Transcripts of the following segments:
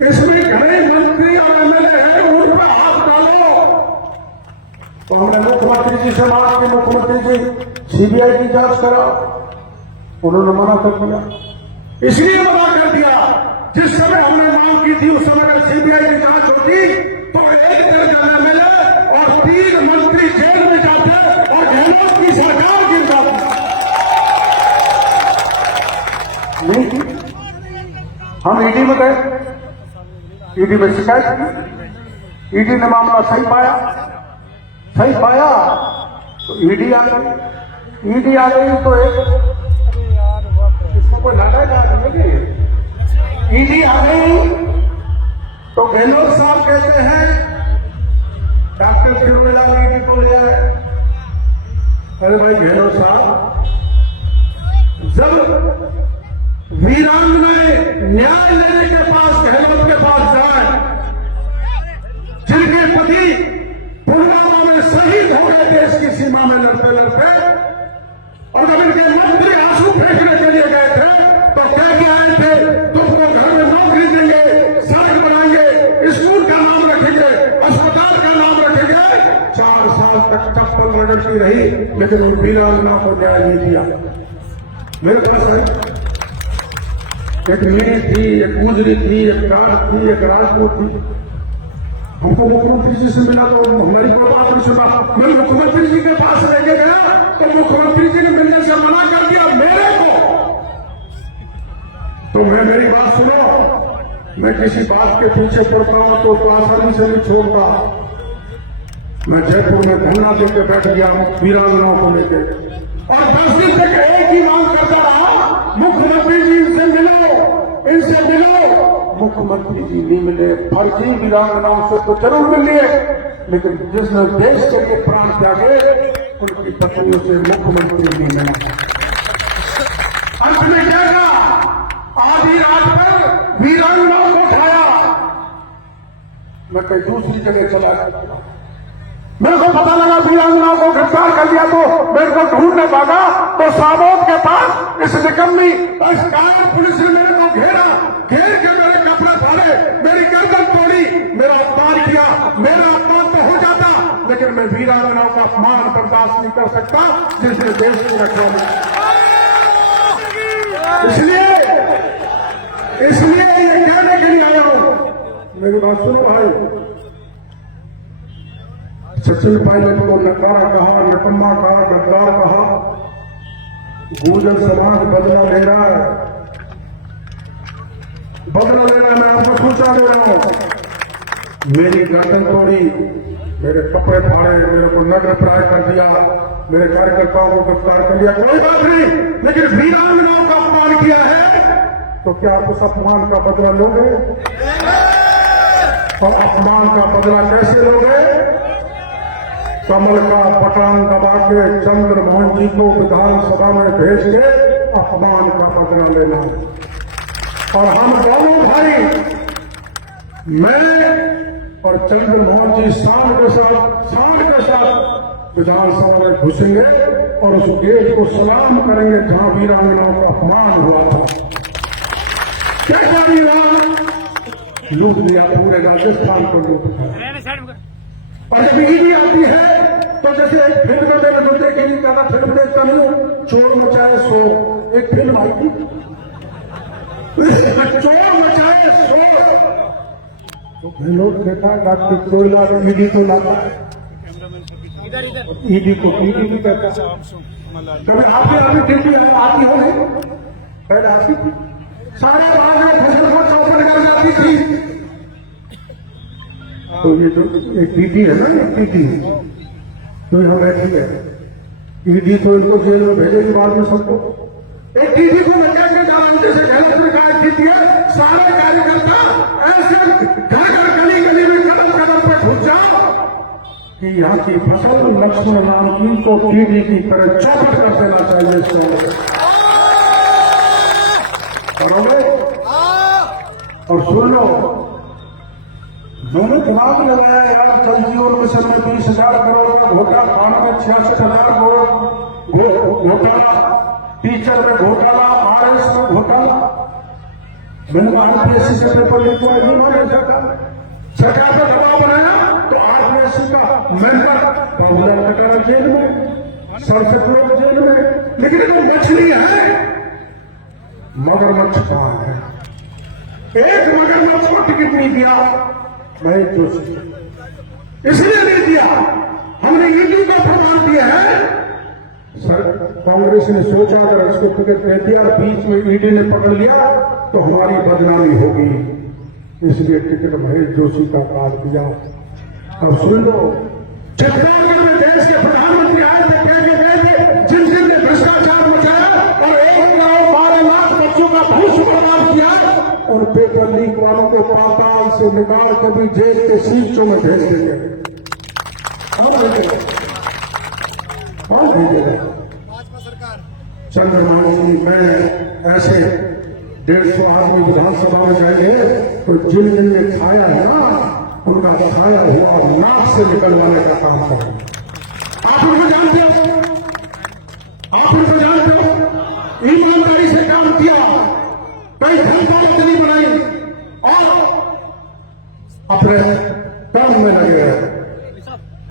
इसमें घने मंत्री और एमएलए हैं, उन पर हाथ डालो। तो हमने मुख्यमंत्री जी से बात की, मुख्यमंत्री जी सीबीआई की जांच करा, उन्होंने मना कर दिया। इसलिए मना कर दिया, जिस समय हमने मांग की थी उस समय अगर सीबीआई की जांच होती तो 1 दर्जन एमएलए और 3 मंत्री जेल में जाते और गहलोत की सरकार गिर जाती। नहीं, हम ईडी में गए, ईडी में शिकायत की, ईडी ने मामला सही पाया तो ईडी आ गई। ईडी आ गई तो इसको कोई लाना जाएगा, ईडी आ गई तो गहलोत साहब कहते हैं डॉक्टर तिरुमला ईडी को ले आए। अरे भाई गहलोत साहब, जब वीरांगनाएं न्याय लेने के पास गहलोत के पास जाए, जिनके पति पुलवामा में शहीद हो गए देश की सीमा में लड़ते लड़ते, और जब इनके मंत्री आंसू फेंकने के लिए गए थे तो कह के आए थे तुमको घर में नौकरी देंगे, सड़क बनाएंगे, स्कूल का नाम रखेंगे, अस्पताल का नाम रखेंगे। 4 साल तक चप्पल रगड़ती रही, लेकिन उन वीरांगना को न्याय नहीं दिया। मेरे पास है एक मीरी थी, एक मुजरी थी, एक राज थी, एक राजपूत थी। हमको मुख्यमंत्री जी से मिला तो हमारी कोई बात नहीं सुना। मैं मुख्यमंत्री जी के पास लेके गया तो मुख्यमंत्री जी ने मिलने से मना कर दिया मेरे को। तो मेरी बात सुनो, मैं किसी बात के पीछे पड़ता हूं तो आसानी से नहीं छोड़ता। मैं जयपुर में धरना देकर बैठ गया वीरांगनाओं को लेकर, और 10 दिन तक एक ही मांग करता रहा, मुख्यमंत्री जी इनसे मिलो। मुख्यमंत्री जी नहीं मिले। फर्जी वीरांगनाओं से तो जरूर मिलिए, लेकिन जिसने देश के लिए प्राण त्यागे उनकी पत्नियों से मुख्यमंत्री नहीं मिला। अंत में क्या, आधी रात पर वीरांगनाओं को उठाया, मैं कहीं दूसरी जगह चला गया। मेरे को पता लगा वीरांगनाओं को गिरफ्तार कर लिया तो मेरे को ढूंढने भागा तो साबोत के पास इस निकम्मी इस कायर पुलिस ने मेरे को घेरा, घेर के मेरे कपड़े फाड़े, मेरी गर्दन तोड़ी, मेरा अपमान किया। मेरा अपमान तो हो जाता, लेकिन मैं वीरांगनाओं का अपमान बर्दाश्त नहीं कर सकता जिसने देश की रक्षा की। इसलिए ये कहने के लिए आया हूं, मेरी बात सुनो भाई। सचिन पायलट को नकारा कहा, नकम्मा कहा, गद्दार कहा। गुर्जर समाज बदला ले रहा है, मैं आपको सूचना दे रहा हूं। मेरी गर्दन तोड़ी, मेरे कपड़े फाड़े, मेरे को नग्न प्राय कर दिया, मेरे कार्यकर्ताओं को गिरफ्तार कर दिया, कोई बात नहीं, लेकिन वीरांगनाओं का अपमान किया है तो क्या आप उस अपमान का बदला लोगे? और अपमान का बदला कैसे लोगे? कमल का पटान दबा के चंद्रमोहन जी को विधानसभा में भेज के अपमान का बदला लेना। और हम दोनों भाई, मैं और चंद्रमोहन जी शान के साथ विधानसभा में घुसेंगे और उस गेट को सलाम करेंगे जहां वीरांगनाओं का अपमान हुआ था। कैसा वीरान लूट लिया, पूरे राजस्थान को लूट लिया। और जब ईडी आती है तो जैसे एक फिल्म में मैंने जो देखी नहीं कहना, फिल्म देखता नहीं हूं, चोर मचाए शोर, एक फिल्म आई थी, चोर मचाए शोर। तो गहलोत कहता है डॉक्टर कोयला ईडी को लाता है, ईडी को ईडी भी कहता है। कभी आपकी ड्यूटी आती हो, पहले आती थी, सारे बाद में फसल को चौपड़ कर जाती थी। तो ये जो एक ईडी है ना, ईडी तो यहाँ बैठी है, ईडी तो इनको जेल में भेजेगी बाद में सबको। एक ईडी को लगा के डाला, जैसे गहलोत ने कहा ईडी है, सारे कार्यकर्ता ऐसे घर गली गली में कदम कदम पे घुस जाओ कि यहाँ की फसल लक्ष्मण राम की को ईडी की तरह चौपट कर देना चाहिए। और सुन लो, मैंने दिमाग लगाया यार, जल जीवन मिशन में 20,000 करोड़ का घोटाला, खाना में 66,000 करोड़ घोटाला, टीचर में घोटाला, आरएस में घोटाला। मैंने आरपीएससी से पेपर लिखवाया, नहीं माने सरकार पर दबाव बनाया तो आरपीएससी का मेंबर बाबूलाल कटारा जेल में, 67 लोग जेल में। लेकिन वो मछली है, मगरमच्छ कहां है? एक मगरमच्छ को टिकट नहीं दिया महेश जोशी, इसलिए नहीं दिया, हमने ईडी को प्रमाण दिया है। सर कांग्रेस ने सोचा अगर इसको टिकट दे दिया, बीच में ईडी ने पकड़ लिया तो हमारी बदनामी होगी, इसलिए टिकट महेश जोशी का काट दिया। अब सुन लो, चित्तौड़गढ़ में देश के प्रधानमंत्री आए थे, कह के गए थे जिन जिन ने भ्रष्टाचार मचाया और 1 करोड़ 12 लाख बच्चों का भविष्य बर्बाद किया, उन पेपर लीक वालों को पाताल से निकाल कभी जेल के शीशों में भेज देंगे। कौन भेजेगा? चंद्रबाबू जी, मैं ऐसे 150 आदमी विधानसभा में जाएंगे तो जिन जिन ने खाया है ना, उनका बकाया हुआ नाक से निकलवाने का काम करेंगे। आप उनको जानते हो, आप उनको जानते हो, ईमानदारी से काम किया, कई धनदौलत नहीं बनाई और अपने कर्म में लगे रहे।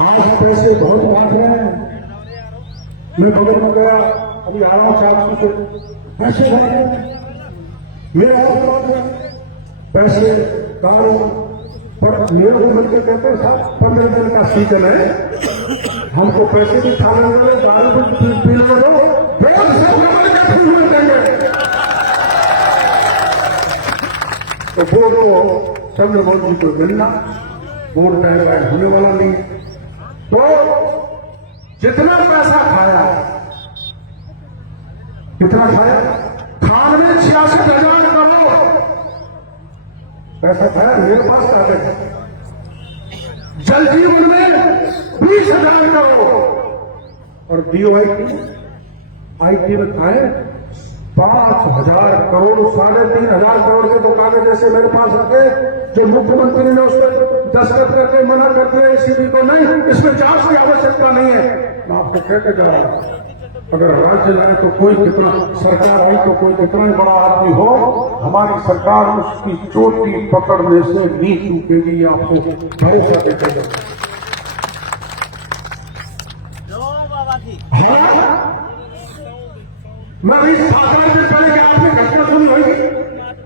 आज पैसे बहुत बांट रहे हैं। मैं बगल में गया, अभी आ रहा हूं 400 से पैसे भर रहे हैं, मेरे और बात है पैसे कारों पर मेरे को मिलकर कहते हैं साहब 15 दिन का सीजन है, हमको पैसे भी खाने वाले, दारू भी पीने वाले, बहुत सब हमारे का फूल मिल देंगे। तो वो तो चंद्रबाबू जी को मिलना, वोट टाइम होने वाला नहीं। तो जितना पैसा खाया, कितना खाया? खान में 66,000 करोड़ पैसा खाया। मेरे पास कागज है, जल जीवन में 20,000 करोड़ और आईटी में खाए 5,000 करोड़, 3,500 करोड़ के तो कागज ऐसे मेरे पास रखे जो मुख्यमंत्री ने उस पर दस्तखत करके मना कर दिया एसीबी को, नहीं इसमें जांच की आवश्यकता नहीं है। मैं आपको कहते जा रहा हूं, अगर राज्य लाए तो कोई कितना, सरकार आई तो कोई कितना ही बड़ा आदमी हो, हमारी सरकार उसकी चोटी पकड़ने से नहीं चूकेगी, आपको भरोसा देते हैं। मैं अभी 7 दिन पहले के आपने घटना सुनी होगी,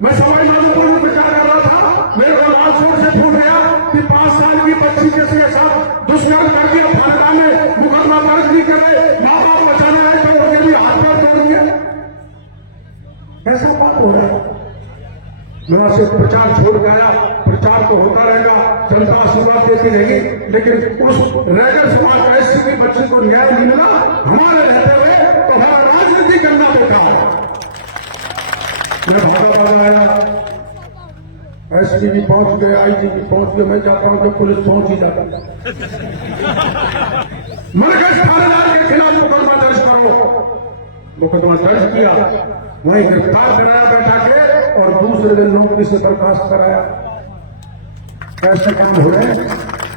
मैं सवाई माधोपुर में प्रचार कर रहा था, मेरे को लाल शोर से पूछ गया कि 5 साल की बच्ची किसी के साथ दुष्कर्म करके फलका में मुकदमा दर्ज नहीं करे, माँ बाप बचाने आए तो उनके भी हाथ पैर तोड़ दिया। ऐसा बात हो रहा है। मैं सिर्फ प्रचार छोड़ गया, प्रचार तो होता रहेगा, जनता आशीर्वाद देती रहेगी, लेकिन उस रेगर्स पार्ट ऐसी की बच्ची को न्याय मिलना हमारे रहते हुए तो हमारा राजनीति करना बेकार। मैं भागा आया, एसपी पहुंच गए, आईजी भी पहुंच गए, मैं चाहता हूं कि पुलिस पहुंच ही जाता। मरकज थानेदार के खिलाफ मुकदमा दर्ज करो, मुकदमा दर्ज किया, वहीं गिरफ्तार कराया बैठा के और दूसरे दिन नौकरी से बर्खास्त कराया। कैसे काम हो रहे हैं?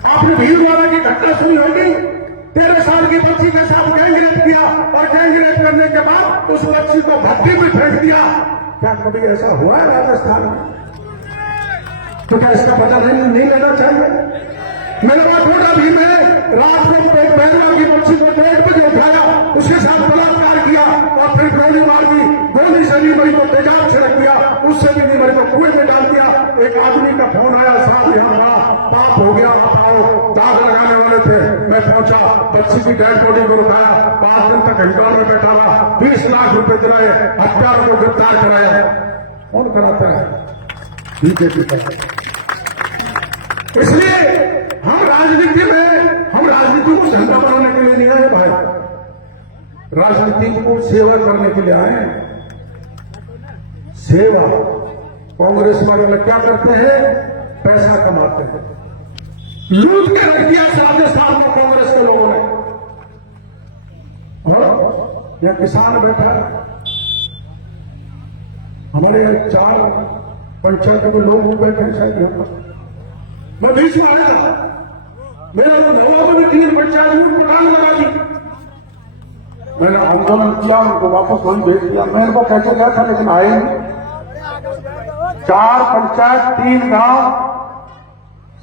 आपने भीलवाड़ा की घटना सुनी होगी, 13 साल की बच्ची के साथ गैंगरेप किया और गैंगरेप करने के बाद उस बच्ची को भट्टी में फेंक दिया। क्या कभी ऐसा हुआ है राजस्थान में? तो क्या इसका बदला नहीं लेना चाहिए? मैंने बात छोटा भी में रात को पहलवा की बच्ची को 1:30 बजे उठाया, उसके साथ बलात्कार किया और फिर गोली मार दी, गोली से नहीं मरी को तेजाब छिड़क दिया, उससे भी नहीं मरी को कुएं में डाल दिया। एक आदमी का फोन आया, साहब यहाँ रहा, पाप हो गया, बताओ। दाग लगाने वाले थे, मैं पहुंचा, बच्ची की डेड बॉडी को उठाया, 5 दिन तक हिंदुआ में बैठा रहा, 20 लाख रुपए दिलाए, हत्यारों को गिरफ्तार कराया। कौन कराता है? बीजेपी का। इसलिए हम राजनीति को झंडा बनाने के लिए नहीं आए भाई, राजनीति को सेवा करने के लिए आए। सेवा कांग्रेस वाले क्या करते हैं? पैसा कमाते हैं, लूट के रख दिया राजस्थान में कांग्रेस के लोगों ने। और यह किसान बैठा, हमारे 4 पंचायत के लोग बैठे शायद यहाँ पर, मैं बीच में आया था, मेरा तो नवा में 3 पंचायत में दुकान लगा दी। मैंने आंदोलन किया, उनको वापस वही भेज दिया। मैं इनको कैसे गया था, लेकिन आए नहीं। 4 पंचायत 3 गांव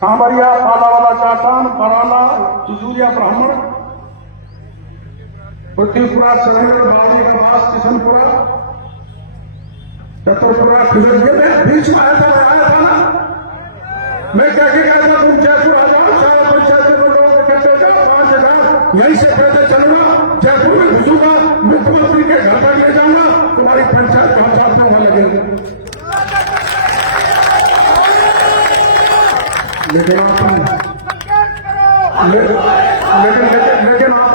सांवरिया, पालावाला, चाटान, बराला, जुजूरिया, ब्राह्मण, पृथ्वीपुरा, चरणगढ़, बावली, कबास, किशनपुरा, चतुरपुरा, खिजर, ये मैं बीच में आया था ना। मैं क्या कहता था, तुम जयपुर आ जाओ, 4 पंचायत के लोग इकट्ठे हो जाओ, 5 जगह यहीं से पैदल चलूंगा, जयपुर में घुसूंगा, मुख्यमंत्री के घर तक ले जाऊंगा, तुम्हारी पंचायत 5 वहां लगेगी। लेकिन आप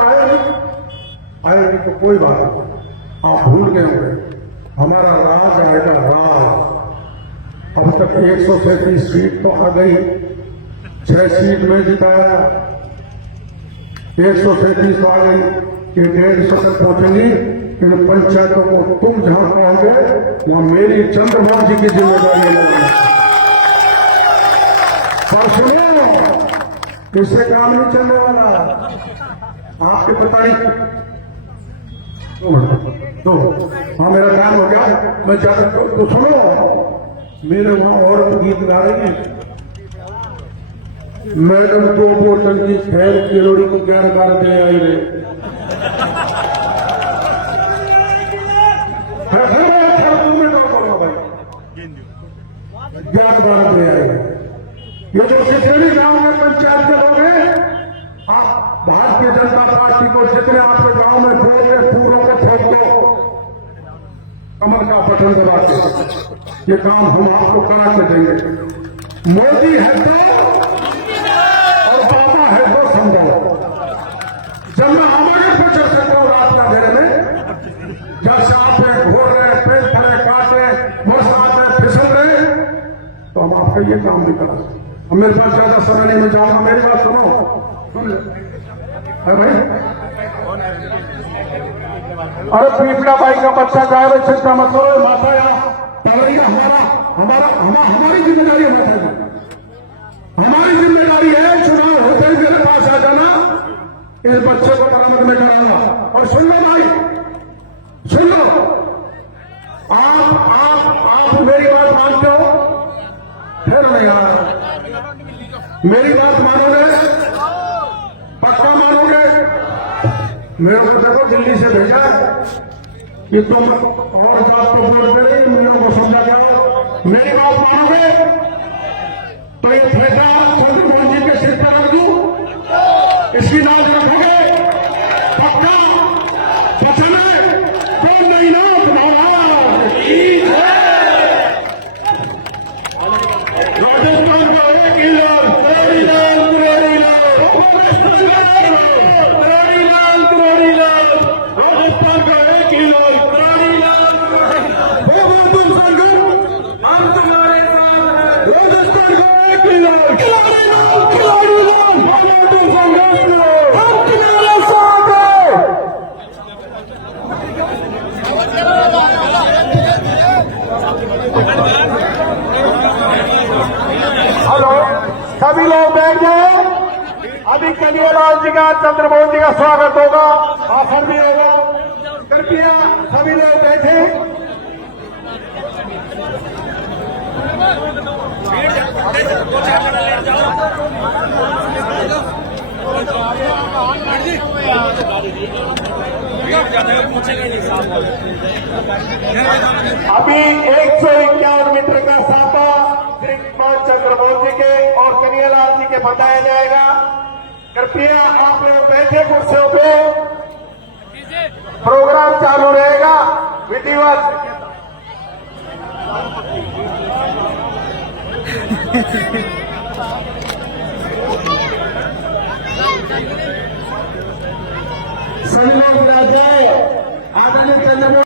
आए तो कोई बात नहीं, आप भूल गए होंगे, हमारा राज आएगा, राज। अब तक 137 सीट तो आ गई, 6 सीट में जिताया, 137 आ गई, कि 150 तक पहुंचेंगी। इन पंचायतों को तुम जहां पाओगे वहां मेरी चंद्रबाबू जी की जिम्मेदारी है। पर सुनो, इससे काम नहीं चलने वाला। आपके पता नहीं तो हाँ, मेरा काम हो गया, मैं जाकर तो सुनो, मेरे वहां और गीत गा रही है, मैडम 2 बोतल की खैर किलोड़ी को 11 बार दे आई रे। ज्ञात बार दे आई। ये जो जितने गांव में पंचायत के लोग हैं, आप भारतीय जनता पार्टी को जितने आपके गांव में फोड़ रहे, पूरों को फोड़ दो, कमर का बटन दबा के ये काम हम आपको करा के देंगे। मोदी है तो और बाबा है तो समझो। जब मैं हमारे पर चर्चा करूं रात का घेरे में, जब सांप है, घोड़ रहे, पेट फले, काट रहे, बरसात में फिसल रहे, तो हम आपका ये काम भी करें। अब मेरे पास ज्यादा समय नहीं, मैं जाऊंगा, मेरी बात सुनो। है भाई, अरे पीपला बाई का बच्चा गायब है, चिंता मत करो, माता या तवैया हमारी जिम्मेदारी है। माता जी, हमारी जिम्मेदारी है, चुनाव होते ही मेरे पास आ जाना, इस बच्चे को बरामद में कराऊंगा। और सुन लो भाई, सुन लो, आप मेरी बात मानते हो? फिर नहीं आ रहा, मेरी बात मानोगे? पक्का मानोगे? मेरे को देखो दिल्ली से भेजा कि तुम और बात को वोट दे रही, मेरे को समझा जाओ, मेरी बात मानोगे तो ये फैसला चंद्रबाबू जी के सिर पर रख दूं, इसकी नाज रखोगे? पक्का? बचने कौन नहीं ना तुम्हारा। राजस्थान का 1 लाख सभी लोग बैठ जाए। अभी कन्हैयालाल जी का, चंद्रबाबू जी का स्वागत होगा, भाषण भी होगा। कृपया सभी लोग बैठे। अभी 151 मीटर का साफा श्रीमान चंद्रबाबू जी के और कन्हैयालाल जी के बताया जाएगा। कृपया आप लोग बैठे कुर्सियों पे, प्रोग्राम चालू रहेगा विधिवत। सभी लोग आ जाए। आदरणीय चंद्रबाबू